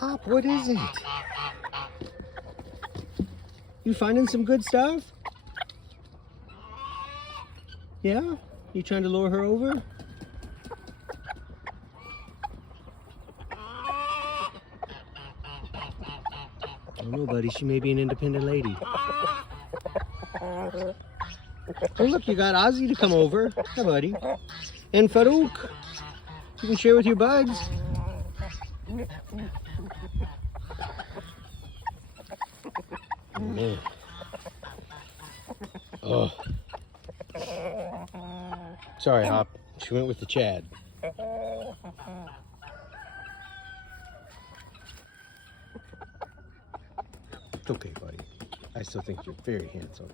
Hop, what is it? You finding some good stuff? Yeah? You trying to lure her over? I don't know, buddy. She may be an independent lady. Oh, look, you got Ozzy to come over. Hi, buddy. And Farouk. You can share with your buds. Man. Oh. Sorry, Hop. She went with the Chad. It's okay, buddy. I still think you're very handsome.